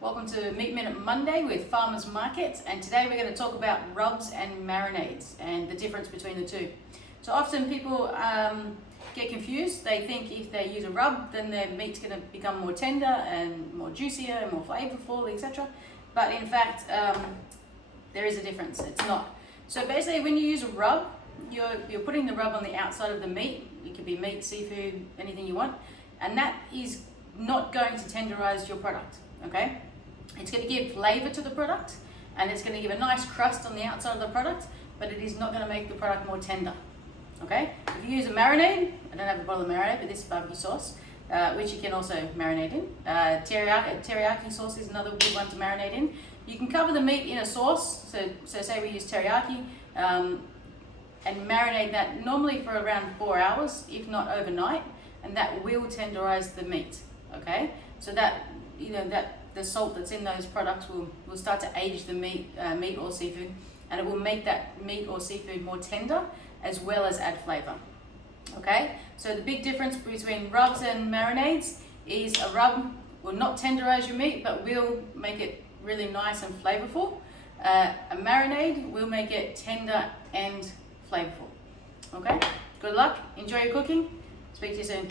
Welcome to Meat Minute Monday with Farmers Market, and today we're going to talk about rubs and marinades and the difference between the two. So often people get confused. They think if they use a rub then their meat's going to become more tender and more juicier and more flavorful, etc. But in fact there is a difference. It's not. So basically when you use a rub, you're putting the rub on the outside of the meat. It could be meat, seafood, anything you want, and that is not going to tenderize your product. Okay, it's going to give flavor to the product and it's going to give a nice crust on the outside of the product, but it is not going to make the product more tender. Okay, if you use a marinade, I don't have a bottle of marinade, but this is barbecue sauce, which you can also marinate in. Teriyaki sauce is another good one to marinate in. You can cover the meat in a sauce, so say we use teriyaki, and marinate that normally for around 4 hours, if not overnight, and that will tenderize the meat. Okay, so that that the salt that's in those products will start to age the meat or seafood, and it will make that meat or seafood more tender as well as add flavor. Okay, so the big difference between rubs and marinades is a rub will not tenderize your meat but will make it really nice and flavorful. A marinade will make it tender and flavorful. Okay, good luck, enjoy your cooking, speak to you soon.